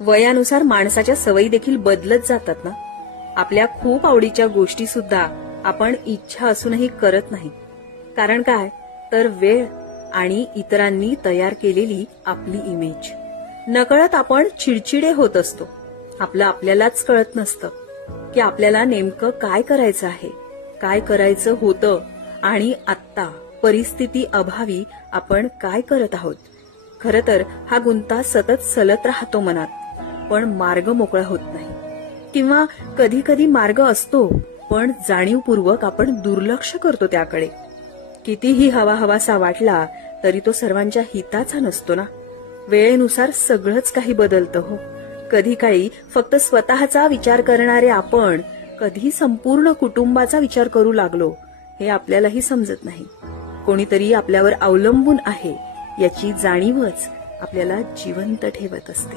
वयानुसार माणसाच्या सवयी देखील बदलत जातात ना. आपल्या खूप आवडीच्या गोष्टी सुद्धा आपण इच्छा असूनही करत नाही. कारण काय, तर वेळ आणि इतरांनी तयार केलेली आपली इमेज. नकळत आपण चिडचिडे होत असतो. आपलं आपल्यालाच कळत नसतं की आपल्याला नेमकं काय करायचं आहे, काय करायचं होतं आणि आत्ता परिस्थिती अभावी आपण काय करत आहोत. खरं तर हा गुंता सतत सलत राहतो मनात, पण मार्ग मोकळा होत नाही. किंवा कधी कधी मार्ग असतो, पण जाणीवपूर्वक आपण दुर्लक्ष करतो त्याकडे. कितीही हवाहवासा वाटला तरी तो सर्वांच्या हिताचा नसतो ना. वेळेनुसार सगळंच काही बदलतं हो. कधी काळी फक्त स्वतःचा विचार करणारे आपण कधी संपूर्ण कुटुंबाचा विचार करू लागलो हे आपल्यालाही समजत नाही. कोणीतरी आपल्यावर अवलंबून आहे याची जाणीवच आपल्याला जिवंत ठेवत असते.